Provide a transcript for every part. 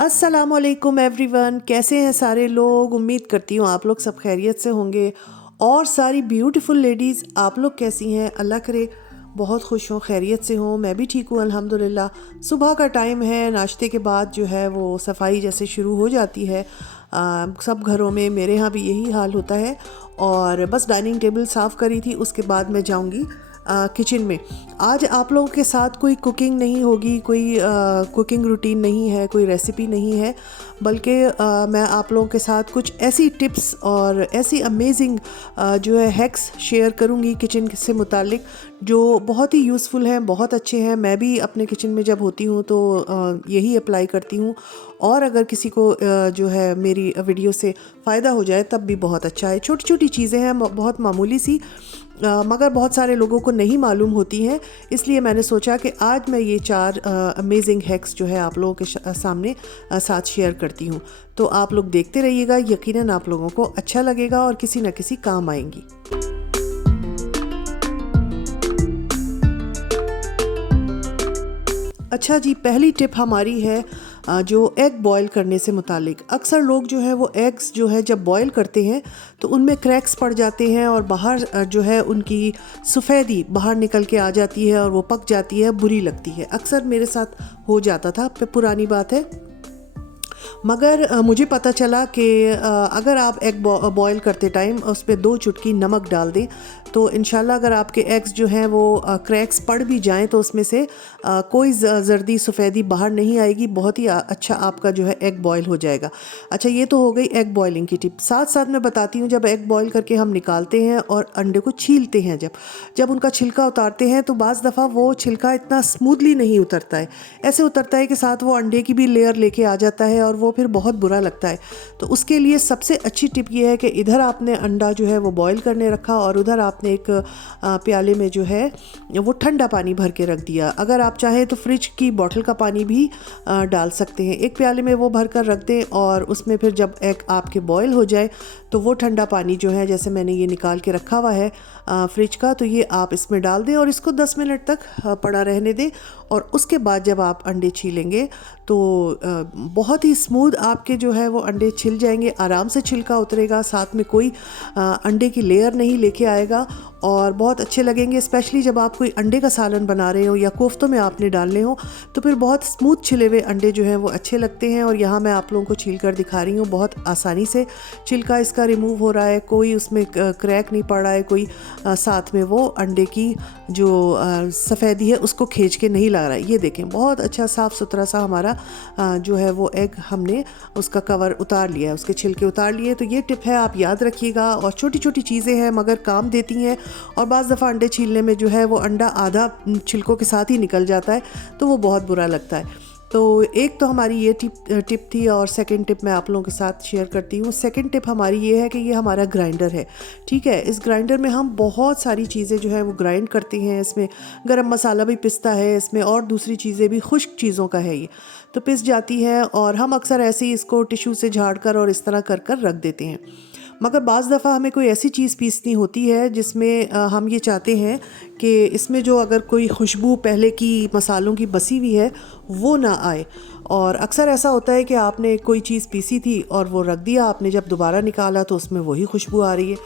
अस्सलामुअलैकुम एवरीवन, कैसे हैं सारे लोग। उम्मीद करती हूँ आप लोग सब खैरियत से होंगे। और सारी ब्यूटीफुल लेडीज़, आप लोग कैसी हैं? अल्लाह करे बहुत खुश हों, खैरियत से हों। मैं भी ठीक हूँ अल्हम्दुलिल्लाह। सुबह का टाइम है, नाश्ते के बाद जो है वो सफाई जैसे शुरू हो जाती है। सब घरों में, मेरे यहाँ भी यही हाल होता है। और बस डाइनिंग टेबल साफ़ करी थी, उसके बाद मैं जाऊँगी किचन में। आज आप लोगों के साथ कोई कुकिंग नहीं होगी, कोई कुकिंग रूटीन नहीं है, कोई रेसिपी नहीं है, बल्कि मैं आप लोगों के साथ कुछ ऐसी टिप्स और ऐसी अमेजिंग जो है हैक्स शेयर करूंगी किचन से मुतालिक, जो बहुत ही यूज़फुल हैं, बहुत अच्छे हैं। मैं भी अपने किचन में जब होती हूँ तो यही अप्लाई करती हूँ। और अगर किसी को जो है मेरी वीडियो से फ़ायदा हो जाए तब भी बहुत अच्छा है। छोटी छोटी चीज़ें हैं, बहुत मामूली सी, मगर बहुत सारे लोगों को नहीं मालूम होती हैं। इसलिए मैंने सोचा कि आज मैं ये 4 अमेजिंग हैक्स जो है आप लोगों के सामने साथ शेयर करती हूँ। तो आप लोग देखते रहिएगा, यकीनन आप लोगों को अच्छा लगेगा और किसी न किसी काम आएंगी। अच्छा जी, पहली टिप हमारी है जो एग बॉयल करने से मुतालिक। अक्सर लोग जो है वो एग्स जो है जब बॉयल करते हैं तो उनमें क्रैक्स पड़ जाते हैं और बाहर जो है उनकी सफ़ेदी बाहर निकल के आ जाती है और वो पक जाती है, बुरी लगती है। अक्सर मेरे साथ हो जाता था, पुरानी बात है। मगर मुझे पता चला कि अगर आप एग बॉयल करते टाइम उस पर 2 चुटकी नमक डाल दें तो इंशाल्लाह अगर आपके एग्स जो हैं वो क्रैक्स पड़ भी जाएं तो उसमें से कोई जर्दी सफ़ेदी बाहर नहीं आएगी। बहुत ही अच्छा आपका जो है एग बॉयल हो जाएगा। अच्छा, ये तो हो गई एग बॉयलिंग की टिप। साथ साथ मैं बताती हूँ, जब एग बॉयल करके हम निकालते हैं और अंडे को छीलते हैं, जब उनका छिलका उतारते हैं तो बाज़ दफ़ा वो छिलका इतना स्मूथली नहीं उतरता है। ऐसे उतरता है कि साथ वो अंडे की भी लेयर लेके आ जाता है और वो फिर बहुत बुरा लगता है। तो उसके लिए सबसे अच्छी टिप ये है कि इधर आपने अंडा जो है वो बॉयल करने रखा और उधर आपने एक प्याले में जो है वो ठंडा पानी भर के रख दिया। अगर आप चाहें तो फ्रिज की बोतल का पानी भी डाल सकते हैं। एक प्याले में वो भर कर रख दें और उसमें फिर जब एग आपके बॉयल हो जाए तो वो ठंडा पानी जो है, जैसे मैंने ये निकाल के रखा हुआ है फ्रिज का, तो ये आप इसमें डाल दें और इसको 10 मिनट तक पड़ा रहने दें। और उसके बाद जब आप अंडे छीलेंगे तो बहुत ही स्मूथ आपके जो है वो अंडे छिल जाएंगे, आराम से छिलका उतरेगा, साथ में कोई अंडे की लेयर नहीं लेके आएगा और बहुत अच्छे लगेंगे। स्पेशली जब आप कोई अंडे का सालन बना रहे हो या कोफ्तों में आपने डालने हो तो फिर बहुत स्मूथ छिले हुए अंडे जो हैं वो अच्छे लगते हैं। और यहाँ मैं आप लोगों को छील कर दिखा रही हूँ, बहुत आसानी से छिलका इसका रिमूव हो रहा है, कोई उसमें क्रैक नहीं पड़ रहा है, कोई साथ में वो अंडे की जो सफ़ेदी है उसको खींच के नहीं ला रहा है। ये देखें, बहुत अच्छा साफ़ सुथरा सा हमारा जो है वो एग हमने उसका कवर उतार लिया है, उसके छिलके उतार लिए। तो ये टिप है, आप याद रखिएगा। और छोटी छोटी चीज़ें हैं मगर काम देती हैं। और बाज़ दफ़ा अंडे छीलने में जो है वो अंडा आधा छिलकों के साथ ही निकल जाता है तो वो बहुत बुरा लगता है। तो एक तो हमारी ये टिप थी। और सेकंड टिप मैं आप लोगों के साथ शेयर करती हूँ। सेकंड टिप हमारी ये है कि ये हमारा ग्राइंडर है, ठीक है। इस ग्राइंडर में हम बहुत सारी चीज़ें जो है वो ग्राइंड करते हैं। इसमें गरम मसाला भी पिसता है, इसमें और दूसरी चीज़ें भी, खुश्क चीज़ों का है ये, तो पिस जाती है। और हम अक्सर ऐसे ही इसको टिश्यू से झाड़ कर और इस तरह कर रख देते हैं। मगर बाज़ दफ़ा हमें कोई ऐसी चीज़ पीसनी होती है जिसमें हम ये चाहते हैं कि इसमें जो अगर कोई खुशबू पहले की मसालों की बसी हुई है वो ना आए। और अक्सर ऐसा होता है कि आपने कोई चीज़ पीसी थी और वो रख दिया, आपने जब दोबारा निकाला तो उसमें वही खुशबू आ रही है।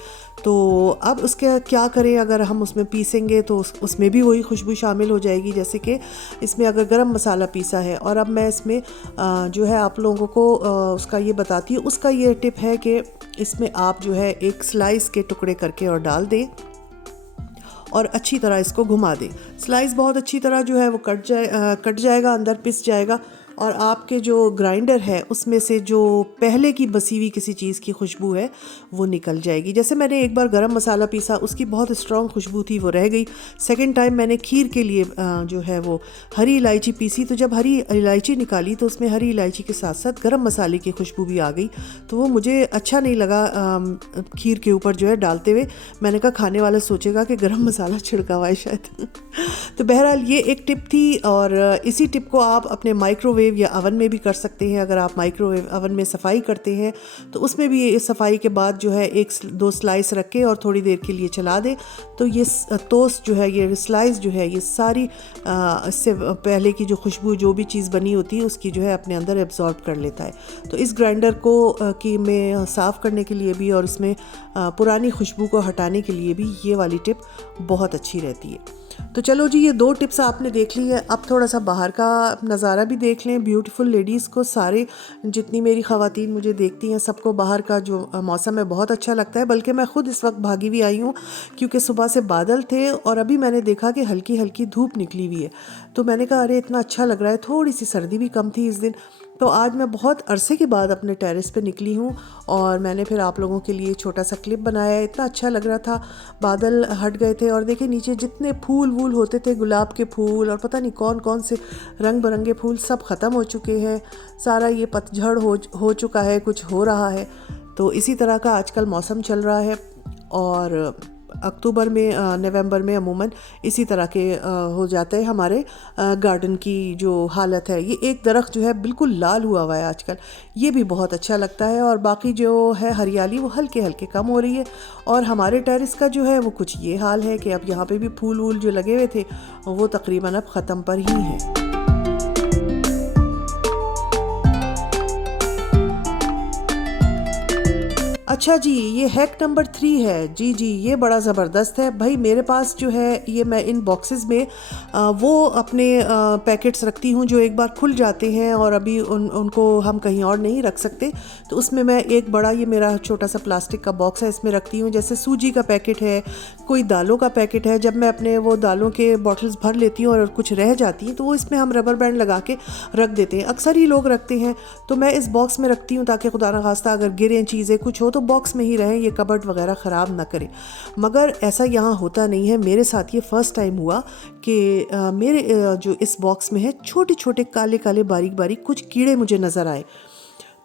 तो अब उसके क्या करें? अगर हम उसमें पीसेंगे तो उसमें भी वही खुशबू शामिल हो जाएगी। जैसे कि इसमें अगर गरम मसाला पीसा है और अब मैं इसमें जो है आप लोगों को उसका ये बताती हूँ। उसका ये टिप है कि इसमें आप जो है एक स्लाइस के टुकड़े करके और डाल दें और अच्छी तरह इसको घुमा दें। स्लाइस बहुत अच्छी तरह जो है वो कट जाएगा, अंदर पिस जाएगा और आपके जो ग्राइंडर है उसमें से जो पहले की बसी हुई किसी चीज़ की खुशबू है वो निकल जाएगी। जैसे मैंने एक बार गरम मसाला पीसा, उसकी बहुत स्ट्रॉन्ग खुशबू थी, वो रह गई। सेकंड टाइम मैंने खीर के लिए जो है वो हरी इलायची पीसी, तो जब हरी इलायची निकाली तो उसमें हरी इलायची के साथ साथ गरम मसाले की खुशबू भी आ गई। तो वो मुझे अच्छा नहीं लगा खीर के ऊपर जो है डालते हुए। मैंने कहा खाने वाला सोचेगा कि गरम मसाला छिड़का हुआ है शायद। तो बहरहाल ये एक टिप थी और इसी टिप को आप अपने माइक्रोवेव माइक्रोवेव या अवन में भी कर सकते हैं। अगर आप माइक्रोवेव अवन में सफाई करते हैं तो उसमें भी सफाई के बाद जो है 1-2 स्लाइस रख के और थोड़ी देर के लिए चला दें, तो ये टोस्ट जो है, ये स्लाइस जो है, ये सारी इससे पहले की जो खुशबू जो भी चीज़ बनी होती है उसकी जो है अपने अंदर एब्जॉर्ब कर लेता है। तो इस ग्राइंडर को कि में साफ़ करने के लिए भी और उसमें पुरानी खुशबू को हटाने के लिए भी ये वाली टिप बहुत अच्छी रहती है। तो चलो जी, ये 2 टिप्स आपने देख ली है। अब थोड़ा सा बाहर का नज़ारा भी देख लें। ब्यूटीफुल लेडीज़ को, सारे जितनी मेरी ख़वातीन मुझे देखती हैं, सबको बाहर का जो मौसम है बहुत अच्छा लगता है। बल्कि मैं ख़ुद इस वक्त भागी हुई आई हूँ क्योंकि सुबह से बादल थे और अभी मैंने देखा कि हल्की हल्की धूप निकली हुई है। तो मैंने कहा अरे इतना अच्छा लग रहा है। थोड़ी सी सर्दी भी कम थी इस दिन। तो आज मैं बहुत अरसे के बाद अपने टेरेस पे निकली हूँ और मैंने फिर आप लोगों के लिए छोटा सा क्लिप बनाया। इतना अच्छा लग रहा था, बादल हट गए थे और देखिए नीचे जितने फूल वूल होते थे, गुलाब के फूल और पता नहीं कौन कौन से रंग बिरंगे फूल, सब ख़त्म हो चुके हैं। सारा ये पतझड़ हो चुका है, कुछ हो रहा है। तो इसी तरह का आजकल मौसम चल रहा है और अक्टूबर में, नवंबर में अमूमन इसी तरह के हो जाता है हमारे गार्डन की जो हालत है। ये एक दरख्त जो है बिल्कुल लाल हुआ है आजकल, ये भी बहुत अच्छा लगता है। और बाकी जो है हरियाली वो हल्के हल्के कम हो रही है। और हमारे टेरेस का जो है वो कुछ ये हाल है कि अब यहाँ पे भी फूल वूल जो लगे हुए थे वो तकरीबन अब ख़त्म पर ही हैं। अच्छा जी, ये हैक नंबर 3 है। जी जी, ये बड़ा ज़बरदस्त है भाई। मेरे पास जो है ये मैं इन बॉक्सेस में वो अपने पैकेट्स रखती हूँ जो एक बार खुल जाते हैं और अभी उनको हम कहीं और नहीं रख सकते। तो उसमें मैं एक बड़ा, ये मेरा छोटा सा प्लास्टिक का बॉक्स है, इसमें रखती हूँ। जैसे सूजी का पैकेट है, कोई दालों का पैकेट है, जब मैं अपने वो दालों के बॉटल्स भर लेती हूँ और कुछ रह जाती हैं तो वो इसमें हम रबर बैंड लगा के रख देते हैं। अक्सर ही लोग रखते हैं, तो मैं इस बॉक्स में रखती हूँ ताकि खुदा न खास्ता अगर गिरें चीज़ें कुछ हो तो बॉक्स में ही रहें, ये कबर्ड वगैरह ख़राब ना करें। मगर ऐसा यहाँ होता नहीं है। मेरे साथ ये फ़र्स्ट टाइम हुआ कि मेरे जो इस बॉक्स में है छोटे छोटे काले काले बारीक बारीक कुछ कीड़े मुझे नज़र आए।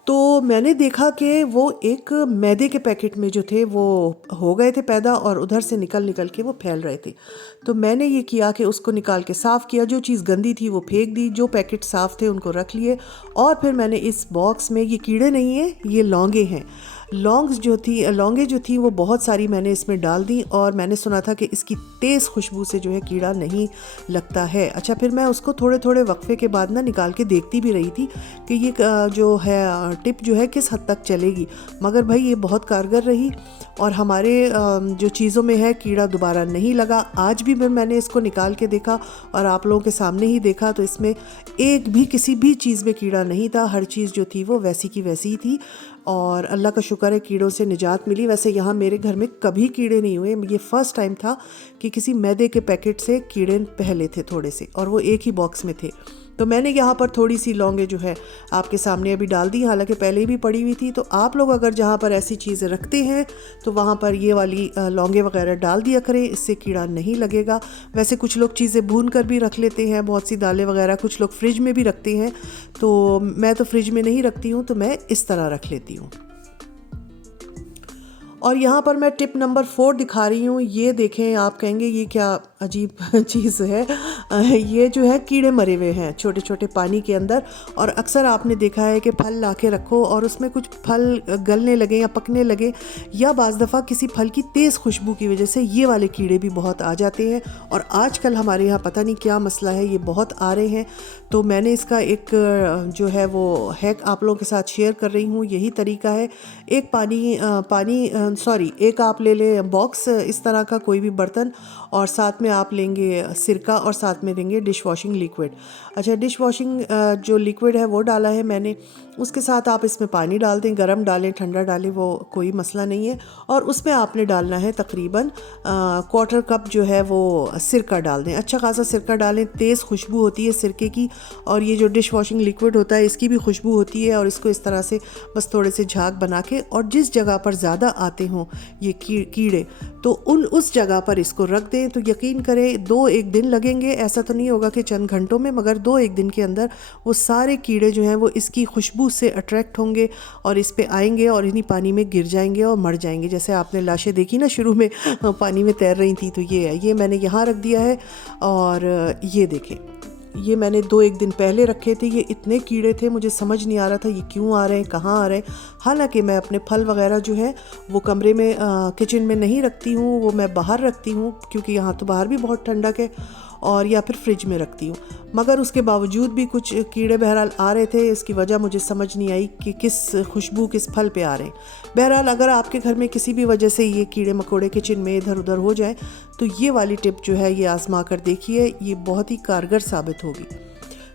तो मैंने देखा कि वो एक मैदे के पैकेट में जो थे वो हो गए थे पैदा और उधर से निकल के वो फैल रहे थे। तो मैंने ये किया कि उसको निकाल के साफ़ किया, जो चीज़ गंदी थी वो फेंक दी, जो पैकेट साफ़ थे उनको रख लिए। और फिर मैंने इस बॉक्स में, ये कीड़े नहीं हैं, ये लौंगे हैं, लौंगे जो थी वो बहुत सारी मैंने इसमें डाल दी। और मैंने सुना था कि इसकी तेज़ खुशबू से जो है कीड़ा नहीं लगता है। अच्छा, फिर मैं उसको थोड़े थोड़े वक्फे के बाद ना निकाल के देखती भी रही थी कि ये जो है टिप जो है किस हद तक चलेगी। मगर भाई ये बहुत कारगर रही और हमारे जो चीज़ों में है कीड़ा दोबारा नहीं लगा। आज भी मैंने इसको निकाल के देखा और आप लोगों के सामने ही देखा, तो इसमें एक भी किसी भी चीज़ में कीड़ा नहीं था। हर चीज़ जो थी वो वैसी की वैसी ही थी और अल्लाह का शुक्र है कीड़ों से निजात मिली। वैसे यहाँ मेरे घर में कभी कीड़े नहीं हुए। ये फ़र्स्ट टाइम था कि किसी मैदे के पैकेट से कीड़े पहले थे थोड़े से, और वो एक ही बॉक्स में थे। तो मैंने यहाँ पर थोड़ी सी लौंगे जो है आपके सामने अभी डाल दी, हालांकि पहले भी पड़ी हुई थी। तो आप लोग अगर जहाँ पर ऐसी चीज़ें रखते हैं तो वहाँ पर ये वाली लौंगे वगैरह डाल दिया करें, इससे कीड़ा नहीं लगेगा। वैसे कुछ लोग चीज़ें भून कर भी रख लेते हैं, बहुत सी दालें वगैरह कुछ लोग फ्रिज में भी रखते हैं। तो मैं तो फ्रिज में नहीं रखती हूँ, तो मैं इस तरह रख लेती हूँ। और यहाँ पर मैं टिप नंबर 4 दिखा रही हूँ। ये देखें, आप कहेंगे ये क्या अजीब चीज़ है। ये जो है कीड़े मरे हुए हैं छोटे छोटे पानी के अंदर। और अक्सर आपने देखा है कि फल ला के रखो और उसमें कुछ फल गलने लगे या पकने लगे, या बाज़ दफ़ा किसी फल की तेज़ खुशबू की वजह से ये वाले कीड़े भी बहुत आ जाते हैं। और आजकल हमारे यहाँ पता नहीं क्या मसला है, ये बहुत आ रहे हैं। तो मैंने इसका एक जो है वो हैक आप लोगों के साथ शेयर कर रही हूँ। यही तरीका है, एक आप ले लें बॉक्स इस तरह का कोई भी बर्तन, और साथ में आप लेंगे सिरका और साथ में लेंगे डिश वॉशिंग लिक्विड। अच्छा, डिश वॉशिंग जो लिक्विड है वो डाला है मैंने, उसके साथ आप इसमें पानी डाल दें, गरम डालें ठंडा डालें, वो कोई मसला नहीं है। और उसमें आपने डालना है तकरीबन 1/4 कप जो है वो सिरका डाल दें। अच्छा खासा सिरका डालें, तेज़ खुशबू होती है सिरके की, और ये जो डिश वॉशिंग लिक्विड होता है इसकी भी खुशबू होती है। और इसको इस तरह से बस थोड़े से झाग बना के, और जिस जगह पर ज़्यादा आते हों ये कीड़े, तो उस जगह पर इसको रख दें। तो यकीन करें 2-1 दिन लगेंगे, ऐसा तो नहीं होगा कि चंद घंटों में, मगर 2-1 दिन के अंदर वो सारे कीड़े जो हैं वो इसकी खुशबू से अट्रैक्ट होंगे और इस पे आएंगे और इन्हीं पानी में गिर जाएंगे और मर जाएंगे। जैसे आपने लाशें देखी ना शुरू में पानी में तैर रही थी, तो ये मैंने यहाँ रख दिया है। और ये देखें, ये मैंने 2-1 दिन पहले रखे थे। ये इतने कीड़े थे, मुझे समझ नहीं आ रहा था ये क्यों आ रहे हैं, कहाँ आ रहे हैं। हालांकि मैं अपने फल वगैरह जो है वो कमरे में किचन में नहीं रखती हूँ, वो मैं बाहर रखती हूँ, क्योंकि यहाँ तो बाहर भी बहुत ठंडक है, और या फिर फ्रिज में रखती हूँ। मगर उसके बावजूद भी कुछ कीड़े बहरहाल आ रहे थे। इसकी वजह मुझे समझ नहीं आई कि किस खुशबू किस फल पे आ रहे हैं। बहरहाल अगर आपके घर में किसी भी वजह से ये कीड़े मकोड़े किचन में इधर उधर हो जाए तो ये वाली टिप जो है ये आजमा कर देखिए, ये बहुत ही कारगर साबित होगी।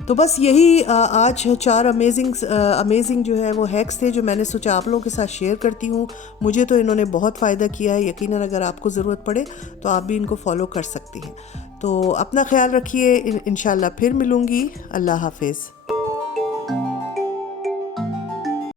तो बस यही आज 4 अमेजिंग जो है वो हैक्स थे जो मैंने सोचा आप लोगों के साथ शेयर करती हूँ। मुझे तो इन्होंने बहुत फ़ायदा किया है। यकीनन अगर आपको ज़रूरत पड़े तो आप भी इनको फॉलो कर सकती हैं। तो अपना ख्याल रखिए, इंशाल्लाह फिर मिलूँगी। अल्लाह हाफिज़।